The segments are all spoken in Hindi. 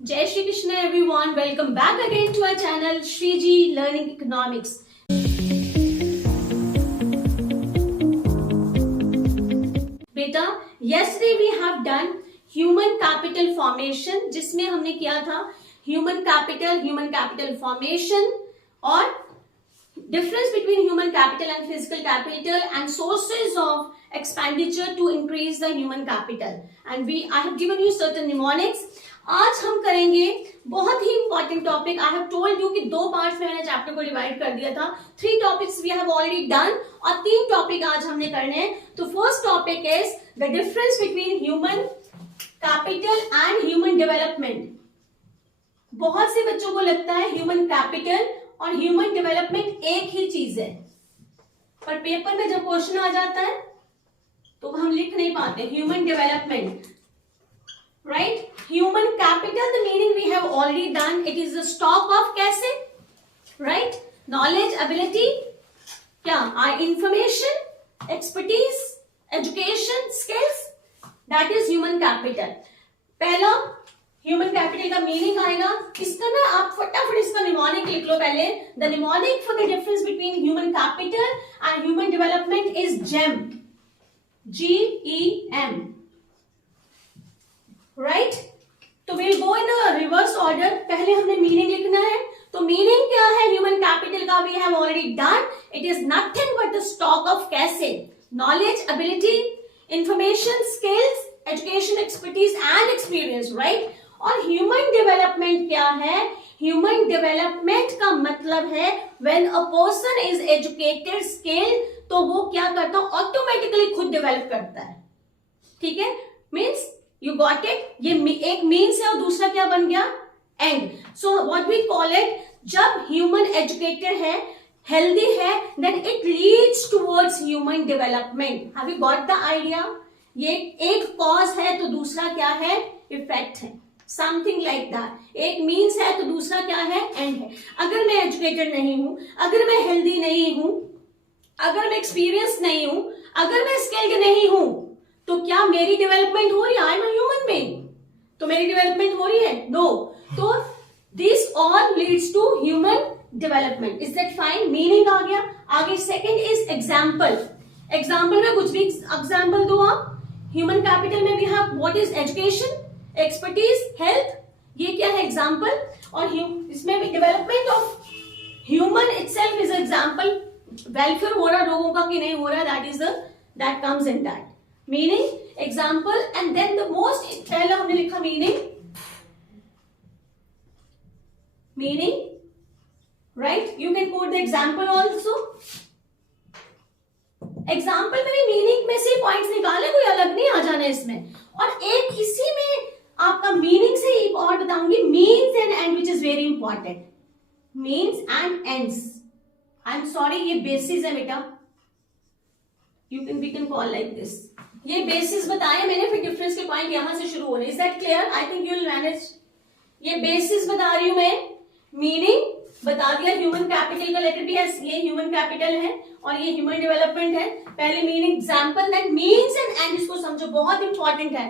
Jai Shri Krishna everyone, welcome back again to our channel Shriji Learning Economics. बेटा, yesterday we have done human capital formation जिसमें हमने किया था human capital formation और difference between human capital and physical capital and sources of expenditure to increase the human capital. And I have given you certain mnemonics. आज हम करेंगे बहुत ही important topic. I have told you कि 2 पार्ट्स में मैंने चैप्टर को डिवाइड कर दिया था. 3 topics we have already done और 3 टॉपिक आज हमने करने हैं. तो first topic is the difference between human capital and human development. बहुत से बच्चों को लगता है ह्यूमन कैपिटल और ह्यूमन डेवलपमेंट एक ही चीज है, पर पेपर में जब क्वेश्चन आ जाता है तो हम लिख नहीं पाते human development. Right? Human capital, the meaning we have already done. It is the stock of कैसे? Right? Knowledge, ability, क्या? Information, expertise, education, skills. That is human capital. पहला human capital का meaning आएगा. इसका ना आप फटाफट इसका mnemonic लिख लो पहले. The mnemonic for the difference between human capital and human development is GEM. GEM. Right? तो will go in reverse order. पहले हमने मीनिंग लिखना है. तो मीनिंग क्या है ह्यूमन कैपिटल का? We have already done. It is nothing but the stock of कैसे? Knowledge, ability, information, skills, education, expertise and experience. Right? और ह्यूमन डेवलपमेंट क्या है? ह्यूमन डेवलपमेंट का मतलब है when a person is educated, skilled, तो वो क्या करता है? ऑटोमेटिकली खुद डेवलप करता है. ठीक है? Means You got it? ये एक मीन्स है और दूसरा क्या बन गया? And. So what we call it, जब ह्यूमन एजुकेटेड है, हेल्दी है, then it leads towards human development. Have you got the idea? ये एक कॉज है तो दूसरा क्या है? इफेक्ट है. Something like that. एक मीन्स है तो दूसरा क्या है? एंड है. अगर मैं एजुकेटेड नहीं हूं, अगर मैं हेल्दी नहीं हूं, अगर मैं एक्सपीरियंस नहीं हूं, अगर मैं स्किल्ड नहीं हूं, तो क्या मेरी डेवलपमेंट हो रही है? I am a human being, तो मेरी डेवलपमेंट हो रही है? नो. तो this all leads to human development. Is that fine? Meaning आ गया. आगे सेकंड इज एग्जांपल. एग्जांपल में कुछ भी एग्जांपल दो आप. ह्यूमन कैपिटल में भी have what is education, expertise, health. ये क्या है? एग्जांपल. और इसमें भी development of human itself is example. Welfare हो रहा लोगों का कि नहीं हो रहा, that comes in that. Meaning, example, and then the most, पहला हमने लिखा meaning, right? You can quote the example also. Example में भी meaning में से points निकाले, कोई अलग नहीं आ जाना इसमें. और एक इसी में आपका meaning से एक और बताऊंगी, means and end, which is very important. Means and ends. I'm sorry, ये basis है बेटा. We can call like this. ये बेसिस बताया मैंने, फिर डिफरेंस के पॉइंट यहां से शुरू होने. Is that clear? I think you will manage. ये बेसिस बता रही हूं मैं. मीनिंग बता दिया. ह्यूमन कैपिटल का लेटर भी है, ये ह्यूमन कैपिटल है और ये ह्यूमन डेवलपमेंट है. पहले meaning, example, then means and end. इसको समझो, बहुत इंपॉर्टेंट है.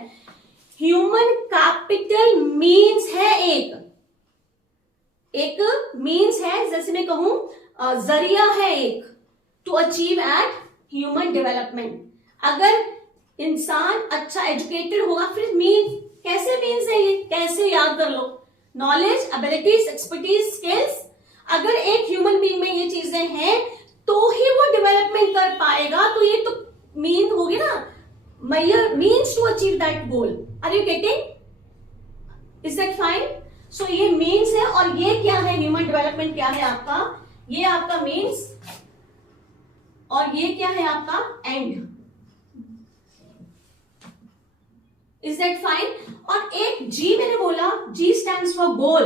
ह्यूमन कैपिटल मीन्स है एक मीन्स है, जैसे मैं कहूं जरिया है एक, to achieve at human development. अगर इंसान अच्छा एजुकेटेड होगा, फिर मीन्स कैसे मीन्स है ये? कैसे याद कर लो? Knowledge, abilities, expertise, skills. अगर एक ह्यूमन बीइंग में ये चीजें हैं तो ही वो डेवलपमेंट कर पाएगा. तो ये तो मीन होगी ना, means to achieve that goal. Are you getting? Is that fine? So ये मीन्स है और ये क्या है? ह्यूमन डेवलपमेंट क्या है आपका? ये आपका मीन्स और ये क्या है आपका? एंड. Is that fine? और एक जी मैंने बोला, जी स्टैंड्स फॉर गोल.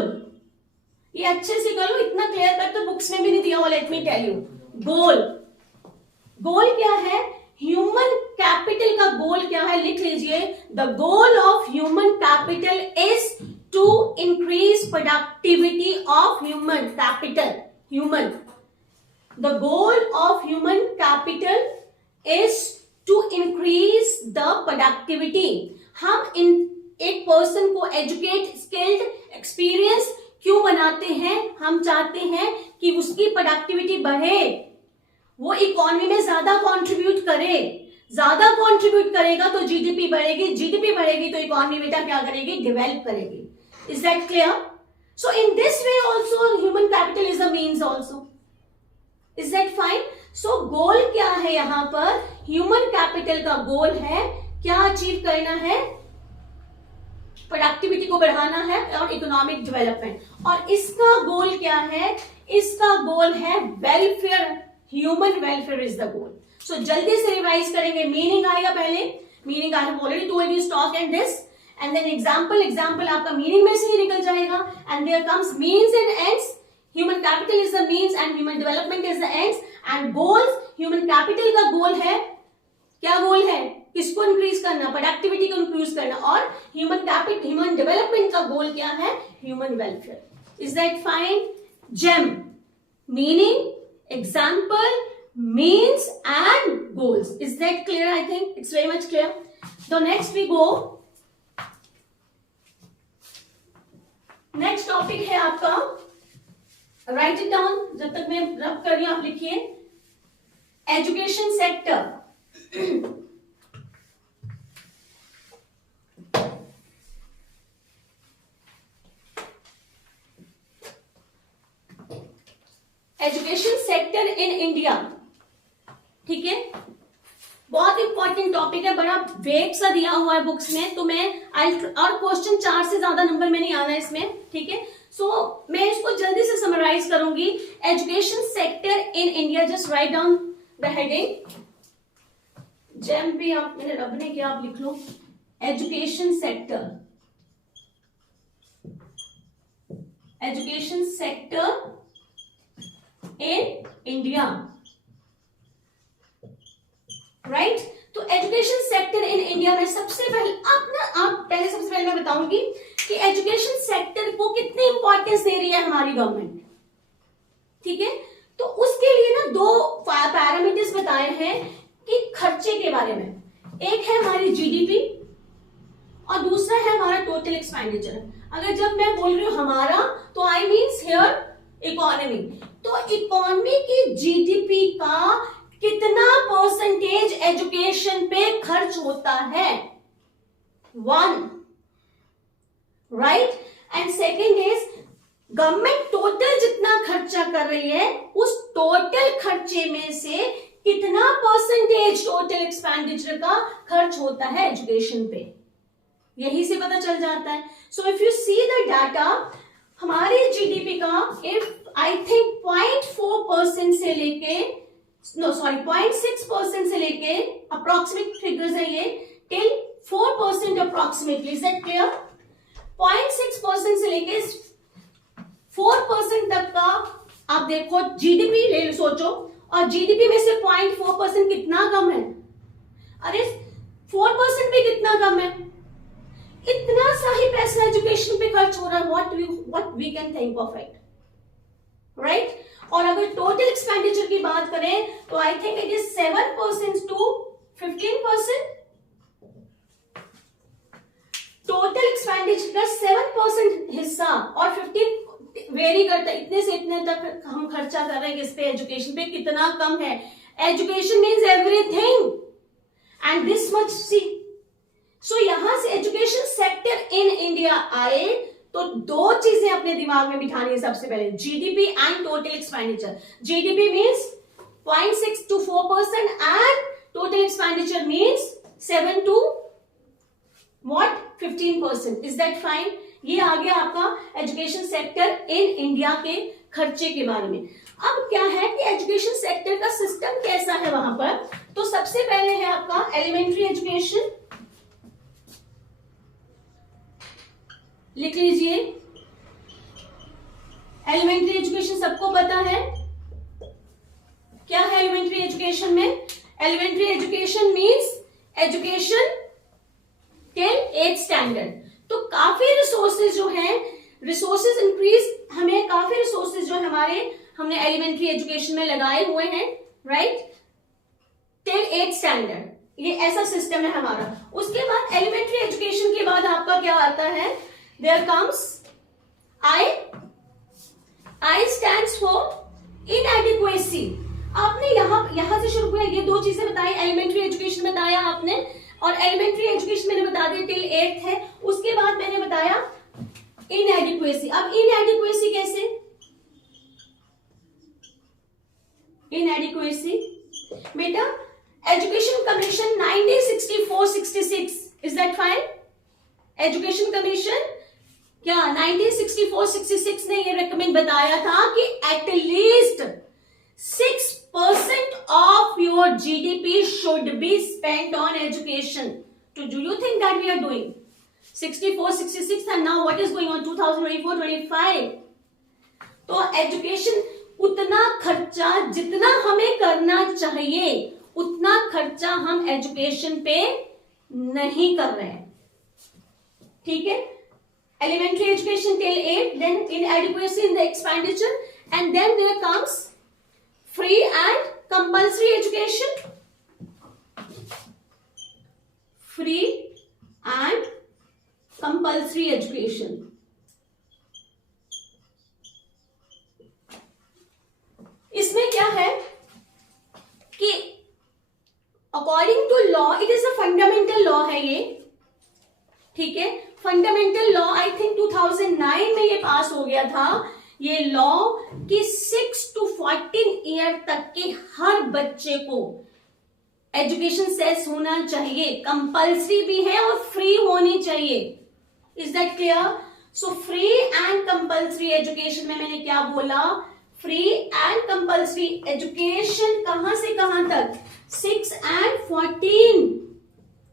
ये अच्छे से करो, इतना क्लियर कर तो बुक्स में भी नहीं दिया हुआ. Let me tell you. Goal क्या है? ह्यूमन कैपिटल का गोल क्या है? लिख लीजिए. The goal of human capital is to increase productivity of human capital. The goal of human capital is to increase the productivity. हम एक पर्सन को एजुकेट, स्किल्ड, एक्सपीरियंस क्यों बनाते हैं? हम चाहते हैं कि उसकी प्रोडक्टिविटी बढ़े, वो इकोनॉमी में ज्यादा कंट्रीब्यूट करे, ज्यादा कंट्रीब्यूट करेगा तो जीडीपी बढ़ेगी, जीडीपी बढ़ेगी तो इकोनॉमी बेटा क्या करेगी? डेवलप करेगी। Is that clear? So in this way also human capital is a means also. Is that fine? So goal क्या है यहां पर? ह्यूमन कैपिटल का गोल है क्या अचीव करना है? प्रोडक्टिविटी को बढ़ाना है और इकोनॉमिक डेवलपमेंट। और इसका गोल क्या है? इसका गोल है welfare, human welfare is the goal. So जल्दी से रिवाइज करेंगे। मीनिंग आएगा पहले, meaning I have already told you stock and this, and then example, example आपका मीनिंग में से ही निकल जाएगा, and there comes means and ends. Human capital is the means and human development is the ends, and goals, human capital का गोल है, क्या गोल है? किसको इंक्रीज करना? प्रोडक्टिविटी को इंक्रीज करना। और ह्यूमन कैपिटल, ह्यूमन डेवलपमेंट का गोल क्या है? Human welfare. Is that fine? जेम, meaning, example, means and goals. Is that clear? I think it's very much clear. So next we go. Next topic है आपका, write it down, जब तक मैं रब कर रही हूं आप लिखिए, education sector. Education sector in India, ठीक है, बहुत इंपॉर्टेंट टॉपिक है, बड़ा वेग सा दिया हुआ है बुक्स में, तो मैं और क्वेश्चन 4 से ज्यादा नंबर में नहीं आना इसमें, ठीक है। सो मैं इसको जल्दी से समराइज करूंगी। Education sector in India, just write down the heading. GEM भी आप, मैंने रब ने किया, आप लिख लो education sector, education sector in India, right. तो एजुकेशन सेक्टर इन इंडिया में सबसे पहले सबसे पहले मैं बताऊंगी कि एजुकेशन सेक्टर को कितनी इंपॉर्टेंस दे रही है हमारी गवर्नमेंट, ठीक है। तो उसके लिए ना 2 पैरामीटर्स बताए हैं कि खर्चे के बारे में, एक है हमारी जीडीपी और दूसरा है हमारा टोटल एक्सपेंडिचर। अगर जब मैं बोल रही हूं हमारा, तो आई मीन्स हियर इकोनॉमी। तो इकोनॉमी की जीडीपी का कितना परसेंटेज एजुकेशन पे खर्च होता है? 1, right. And second is government total जितना खर्चा कर रही है, उस टोटल खर्चे में से कितना परसेंटेज टोटल एक्सपेंडिचर का खर्च होता है एजुकेशन पे, यही से पता चल जाता है। So if you see the data, हमारी जीडीपी का इफ आई थिंक 0.4% से लेके 0.6% से लेके, अप्रोक्सीमेट फिगर्स है ये, till 4% approximately, is that clear? 0.6% से लेके 4% तक का आप देखो जीडीपी ले सोचो, और जीडीपी में से 0.4% कितना कम है? अरे 4% भी कितना कम है? इतना सा ही पैसा एजुकेशन पे खर्च हो रहा है। What we can think of it, right. और अगर टोटल एक्सपेंडिचर की बात करें तो I think it is 7% to 15%। Total expenditure का 7% हिस्सा और 15 वेरी करता है, इतने से इतने तक हम खर्चा कर रहे हैं किस पे? एजुकेशन पे। कितना कम है? Education means everything and this much see. So यहां से एजुकेशन सेक्टर इन इंडिया आए तो 2 चीजें अपने दिमाग में बिठानी है सबसे पहले, GDP and total expenditure. GDP means 0.6 to 4% and total expenditure means 7 to 15%। Is that fine? ये आ गया आपका एजुकेशन सेक्टर इन इंडिया के खर्चे के बारे में। अब क्या है कि एजुकेशन सेक्टर का सिस्टम कैसा है वहां पर? तो सबसे पहले है आपका एलिमेंट्री एजुकेशन, लिख लीजिए। एलिमेंट्री एजुकेशन सबको पता है क्या है एलिमेंट्री एजुकेशन में? Elementary education means education till 8th standard. तो काफी रिसोर्सेज जो हैं, रिसोर्सेज इंक्रीज, हमें काफी रिसोर्सेज जो हमारे हमने एलिमेंट्री एजुकेशन में लगाए हुए हैं, राइट, टिल 8th स्टैंडर्ड। ये ऐसा सिस्टम है हमारा। उसके बाद एलिमेंट्री एजुकेशन के बाद आपका क्या आता है? There comes I stands for inadequacy. आपने यहां से शुरू किया, ये दो चीजें बताई, एलिमेंट्री एजुकेशन बताया आपने, और एलिमेंट्री एजुकेशन मैंने बता दिया टिल 8th है। उसके बाद मैंने बताया इनएडिक्वेसी। अब इनएडिक्वेसी कैसे? इनएडिक्वेसी बेटा, education commission 1964-66, is that fine? Education commission क्या 1964-66 ने ये रेकमेंड बताया था कि at least 6% of your GDP should be spent on education. So do you think that we are doing 64-66 and now what is going on 2024-25? तो एजुकेशन, उतना खर्चा जितना हमें करना चाहिए उतना खर्चा हम एजुकेशन पे नहीं कर रहे हैं, ठीक है? Elementary education till 8, then inadequacy in the expenditure, and then there comes free and compulsory education. Free and compulsory education. इसमें क्या है कि according to law it is a fundamental law है ये, ठीक है? फंडामेंटल लॉ आई थिंक 2009 में ये पास हो गया था ये लॉ कि 6 to 14 ईयर तक के हर बच्चे को एजुकेशन सेस होना चाहिए, कंपल्सरी भी है और फ्री होनी चाहिए। Is that clear? So free and compulsory education में मैंने क्या बोला? फ्री एंड कंपल्सरी एजुकेशन कहां से कहां तक? 6 and 14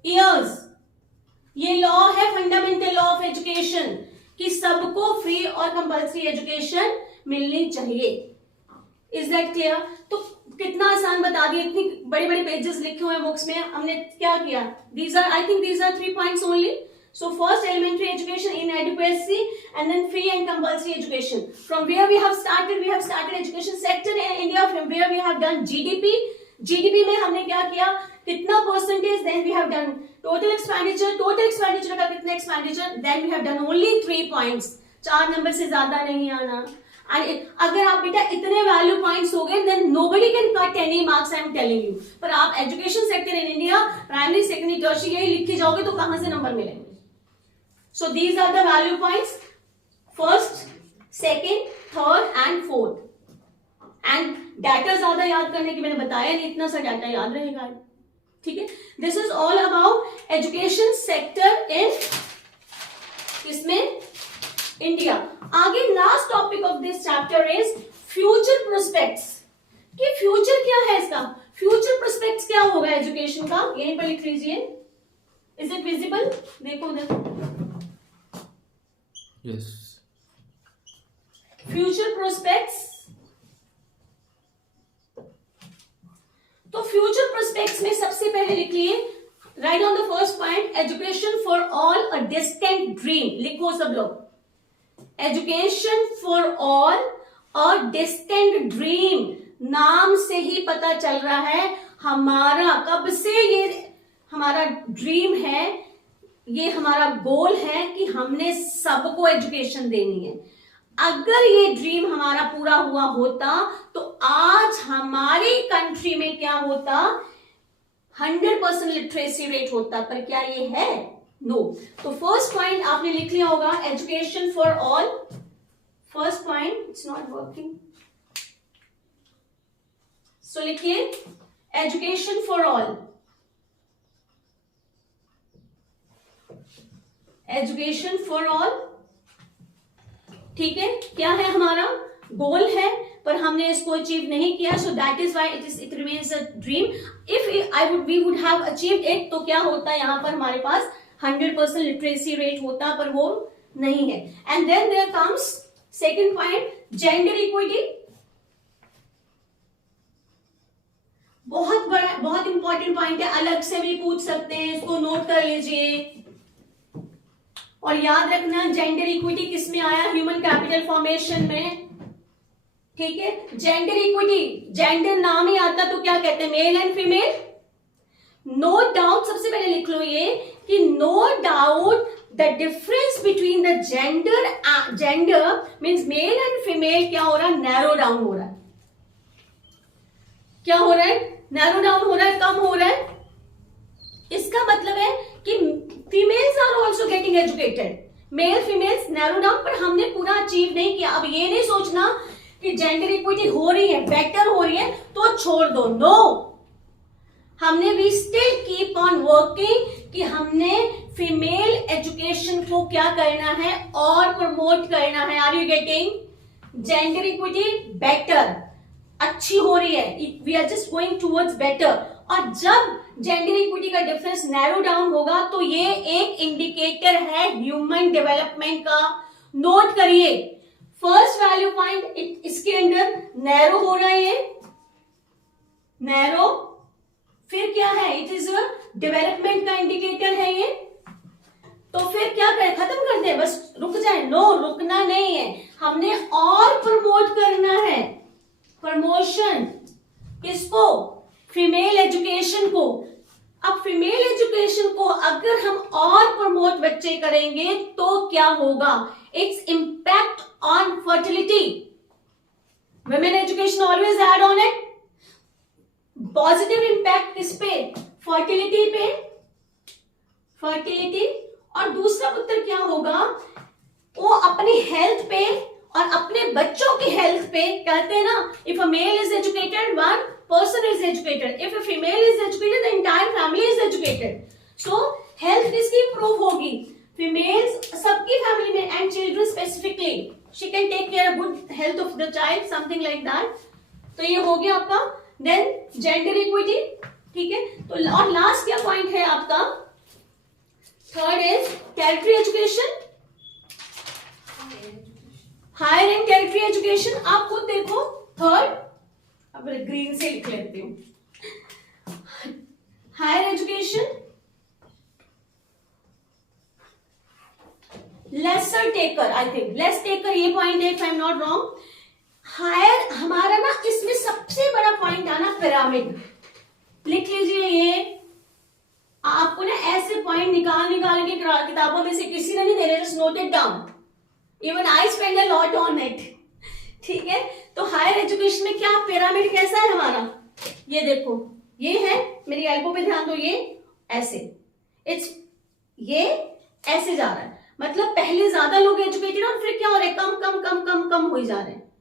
ईयर्स। ये लॉ है फंडामेंटल लॉ ऑफ एजुकेशन कि सबको फ्री और कंपल्सरी एजुकेशन मिलनी चाहिए। Is that clear? तो कितना आसान बता दिया, इतनी बड़े बड़े पेजेस लिखे हुए हैं बुक्स में, हमने क्या किया? These are, I think these are 3 points only. So first elementary education, inadequacy, and then free and compulsory education. From where we have started education sector in India, from where we have done GDP. GDP में हमने क्या किया? कितना percentage? Then we have done total expenditure का कितना expenditure? Then we have done only 3 points. 4 number से ज्यादा नहीं आना। And अगर आप बेटा इतने वैल्यू पॉइंट्स हो गए, then nobody can cut any marks, I am telling you. पर आप education sector in India primary secondary tertiary यही लिख के जाओगे तो कहां से नंबर मिलेंगे? So these are the value points, first, second, third and fourth. And data ज्यादा याद करने की मैंने बताया नहीं, इतना सा डाटा याद रहेगा, ठीक है? This is all about education sector in इसमें इंडिया। आगे last topic of this chapter is future prospects. कि फ्यूचर क्या है इसका? फ्यूचर प्रोस्पेक्ट्स क्या होगा एजुकेशन का? यहीं पर लिख लीजिए। Is it visible? देखो देखो, Yes. Future prospects. तो फ्यूचर प्रोस्पेक्ट्स में सबसे पहले लिख लिए, right on the first point, education for all a distant dream. लिखो सब लोग, education for all a distant dream. नाम से ही पता चल रहा है हमारा कब से ये हमारा ड्रीम है, ये हमारा गोल है कि हमने सबको एजुकेशन देनी है। अगर ये ड्रीम हमारा पूरा हुआ होता तो आज हमारी कंट्री में क्या होता? 100% लिटरेसी रेट होता। पर क्या ये है? नो। तो फर्स्ट पॉइंट आपने लिख लिया होगा, education for all. First point, it's not working, so लिखिए education for all. Education for all, ठीक है? क्या है हमारा गोल है, पर हमने इसको अचीव नहीं किया, so that is why it remains a dream. If we would have achieved it तो क्या होता? यहां पर हमारे पास 100% लिटरेसी रेट होता, पर वो नहीं है। And then there comes second point, gender equity. बहुत बड़ा, बहुत इंपॉर्टेंट पॉइंट है, अलग से भी पूछ सकते हैं, इसको नोट कर लीजिए। और याद रखना जेंडर इक्विटी किस में आया? ह्यूमन कैपिटल फॉर्मेशन में, ठीक है? जेंडर इक्विटी, जेंडर नाम ही आता तो क्या कहते हैं? Male and female. No doubt, सबसे पहले लिख लो ये कि no doubt the difference between the gender means male and female क्या हो रहा है, नैरो डाउन हो रहा है. क्या हो रहा है, नैरो डाउन हो रहा है, कम हो रहा है. इसका मतलब है कि females are also getting educated, male females narrow down, पर हमने पूरा अचीव नहीं किया. अब ये नहीं सोचना कि जेंडर इक्विटी हो रही है, बेटर हो रही है तो छोड़ दो. नो, हमने we still keep on working कि हमने फीमेल एजुकेशन को क्या करना है और प्रमोट करना है. Are you getting? Gender equity better, अच्छी हो रही है, we are just going towards better. और जब जेंडर इक्विटी का डिफरेंस नैरो डाउन होगा तो ये एक इंडिकेटर है ह्यूमन डेवलपमेंट का. नोट करिए, फर्स्ट वैल्यू पॉइंट इसके अंदर नैरो हो रहा है, ये नैरो. फिर क्या है, इट इज अ डेवलपमेंट का इंडिकेटर है ये. तो फिर क्या करें, खत्म कर दे, बस रुक जाए? नो, रुकना नहीं है, हमने और प्रमोट करना है. प्रमोशन किसको? फीमेल एजुकेशन को. अब फीमेल एजुकेशन को अगर हम और प्रमोट बच्चे करेंगे तो क्या होगा? It's impact on fertility. Women education always add on it. Positive impact किस पे? फर्टिलिटी पे, फर्टिलिटी. और दूसरा उत्तर क्या होगा? वो अपनी हेल्थ पे और अपने बच्चों की हेल्थ पे. कहते हैं ना, if a male is educated one person is educated, if a female is educated the entire family is educated. So health किसकी improve होगी? Females सबकी family में and children specifically, she can take care of good health of the child, something like that. तो ये हो गया आपका. Then gender equity, ठीक है. तो और लास्ट क्या पॉइंट है आपका? Third is tertiary education, higher and tertiary education. आप खुद देखो, थर्ड, अब ग्रीन से लिख लेती हूं. Higher education, lesser taker, I think less taker ये पॉइंट है, if I am not wrong. Higher हमारा ना, इसमें सबसे बड़ा पॉइंट आना पिरामिड. लिख लीजिए ये. आपको ना ऐसे पॉइंट निकाल के किताबों में से किसी ने नहीं देने, just note it down. Even I spend a lot on it. ठीक है. तो हायर एजुकेशन में क्या पिरामिड कैसा है हमारा? ये देखो, ये है, मेरी एल्बो पे ध्यान दो, ये ऐसे, इट्स ये ऐसे जा रहा है. मतलब पहले ज्यादा लोग एजुकेटेड और फिर क्या हो रहा है, कम कम कम कम कम हो जा रहे हैं.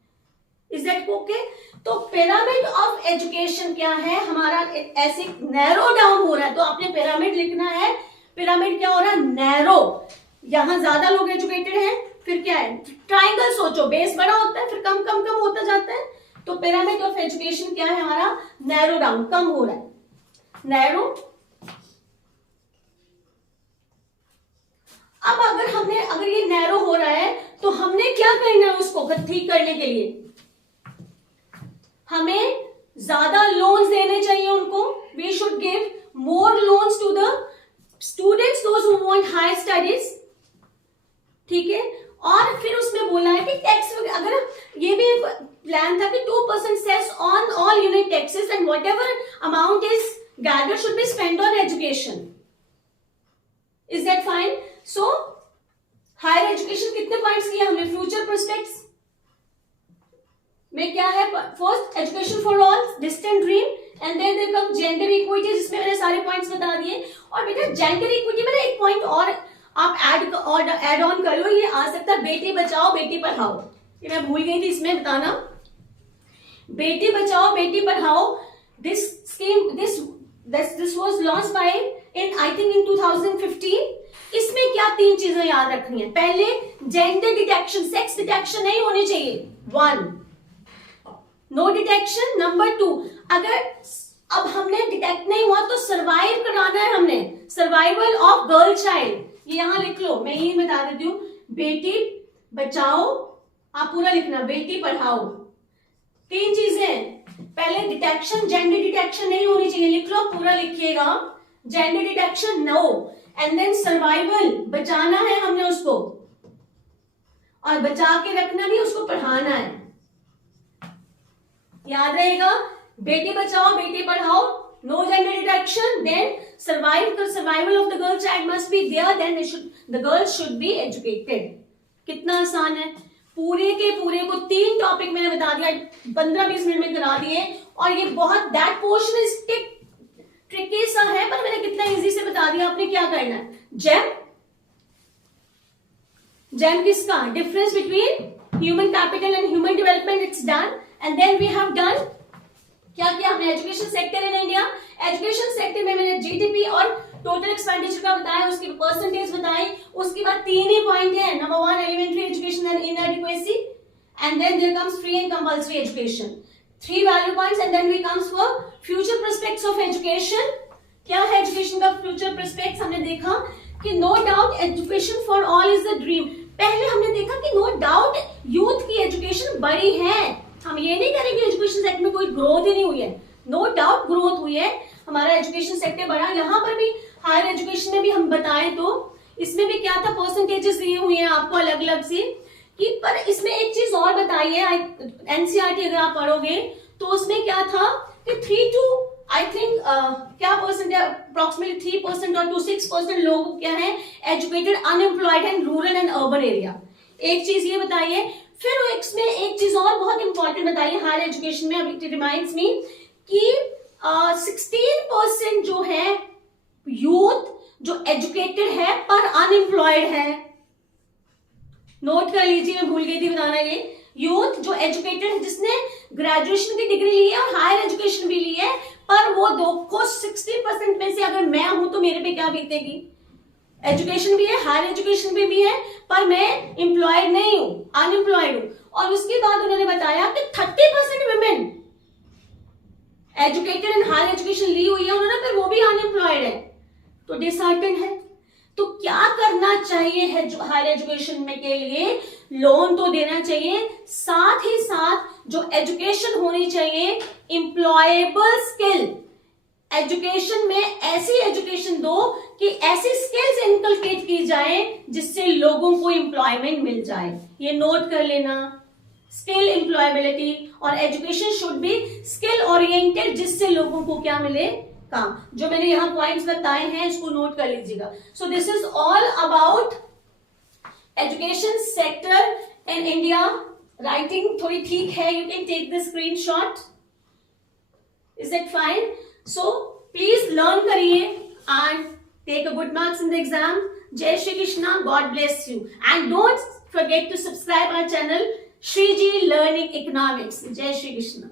Is that okay? तो पिरामिड ऑफ एजुकेशन क्या है हमारा? ऐसे नैरो डाउन हो रहा है. तो आपने पिरामिड लिखना है. पिरामिड क्या हो रहा है? नैरो. यहां ज्यादा लोग एजुकेटेड हैं, फिर क्या है? ट्राइंगल सोचो, बेस बड़ा होता है, फिर कम कम कम होता जाता है. तो पिरामिड ऑफ एजुकेशन क्या है हमारा? नैरो डाउन, कम हो रहा है, नैरो. अब अगर ये नैरो हो रहा है तो हमने क्या करना है उसको ठीक करने के लिए? हमें ज्यादा लोन्स देने चाहिए उनको. We should give more loans to the students those who want higher studies. ठीक है. और फिर उसमें बोला है कि टैक्स, अगर ये भी प्लान था कि 2% cess on all unit taxes and whatever amount is gathered should be spend on education. Is that fine? So higher education कितने पॉइंट्स किया हमने? फ्यूचर प्रोस्पेक्ट्स में क्या है? First education for all, distant dream, and then there come gender equity, जिसमें मैंने सारे पॉइंट्स बता दिए. और बेटा जेंडर इक्विटी में एक पॉइंट और आप ऐड ऑन कर लो, ये आ सकता है बेटी बचाओ बेटी पढ़ाओ. ये मैं भूल गई थी इसमें बताना. Beti Bachao Beti Padhao, this scheme this was launched by in I think in 2015. इसमें क्या 3 चीजें याद रखनी है? पहले जेंडर डिटेक्शन, सेक्स डिटेक्शन नहीं होनी चाहिए. 1, नो डिटेक्शन. नंबर 2, अगर अब हमने डिटेक्ट नहीं हुआ तो सर्वाइव कराना है हमने. सर्वाइवल ऑफ गर्ल चाइल्ड, ये यहां लिख लो, मैं यही बता देती हूं. बेटी बचाओ, आप पूरा लिखना, बेटी पढ़ाओ. 3 चीजें. पहले डिटेक्शन, जेंडर डिटेक्शन नहीं होनी चाहिए, लिख लो, पूरा लिखिएगा. Gender detection no, and then survival, बचाना है हमने उसको, और बचा के रखना नहीं, उसको पढ़ाना है. याद रहेगा, Beti Bachao Beti Padhao, no gender detection, then survival of the girl child must be there, then the girls should be educated. कितना आसान है, पूरे के पूरे को 3 टॉपिक मैंने बता दिया, 15-20 मिनट में करा दिए। और ये बहुत दैट पोर्शन इज ट्रिकी सा है, पर मैंने कितना इजी से बता दिया। आपने क्या करना है, जेम किसका, difference between human capital and human development, it's done. And then we have done क्या किया हमने, education sector in India. Education sector में मैंने जीडीपी और टोटल एक्सपेंडिचर का बताया, उसकी परसेंटेज बताई। उसके बाद 3 ही पॉइंट है, number 1 elementary education and inadequacy, and then there comes free and compulsory education, 3 value points. And then we comes for future prospects of education. क्या है एजुकेशन का फ्यूचर प्रोस्पेक्ट्स, हमने देखा कि no doubt education for all is the dream. पहले हमने देखा कि नो डाउट यूथ की एजुकेशन बड़ी है, हम ये नहीं करेंगे एजुकेशन सेक्टर में कोई ग्रोथ ही नहीं हुई है, नो डाउट ग्रोथ हुई है, हमारा एजुकेशन सेक्टर बढ़ा। यहाँ पर भी हायर एजुकेशन में भी हम बताएं तो इसमें भी क्या था, परसेंटेजेस दिए हुए हैं आपको अलग अलग से कि, पर इसमें एक चीज और बताई है, एनसीईआरटी अगर आप पढ़ोगे तो उसमें क्या था कि 3 to आई थिंक क्या परसेंट है, अप्रोक्सीमेटली 3% और 6% लोग क्या है educated unemployed in rural and urban area. एक चीज ये बताइए। फिर इसमें एक चीज और बहुत इंपॉर्टेंट बताइए हायर एजुकेशन में, अभी इट रिमाइंड्स मी कि 16% जो है यूथ जो एजुकेटेड है पर अनएम्प्लॉयड है। नोट कर लीजिए, मैं भूल गई थी बताना, ये यूथ जो एजुकेटेड है जिसने ग्रेजुएशन की डिग्री ली है और हायर एजुकेशन भी ली है, पर वो दो को 60% में से अगर मैं हूं तो मेरे पे क्या बीतेगी, एजुकेशन भी है हायर एजुकेशन भी है पर मैं एम्प्लॉयड नहीं हूं, अनएम्प्लॉयड हूं। और उसके बाद उन्होंने बताया कि 30% women educated and higher education ली हुई है उन्होंने, पर वो भी अनएम्प्लॉयड है, तो डिसहार्टेंड है। तो क्या करना चाहिए है हायर एजुकेशन में के लिए, लोन तो देना चाहिए, साथ ही साथ जो एजुकेशन होनी चाहिए एम्प्लॉयबल स्किल, एजुकेशन में ऐसी एजुकेशन दो कि ऐसी स्किल्स इनकलकेट की जाए जिससे लोगों को एम्प्लॉयमेंट मिल जाए। ये नोट कर लेना, स्किल एम्प्लॉयबिलिटी, और education should be skill oriented जिससे लोगों को क्या मिले, काम। जो मैंने यहाँ पॉइंट्स बताए हैं इसको नोट कर लीजिएगा। So this is all about education sector in India. Writing थोड़ी ठीक है, you can take the screenshot, is it fine? So please learn करिए and take a good marks in the exam. Jai Shri Krishna, God bless you, and don't forget to subscribe our channel Shriji Learning Economics. Jai Shri Krishna.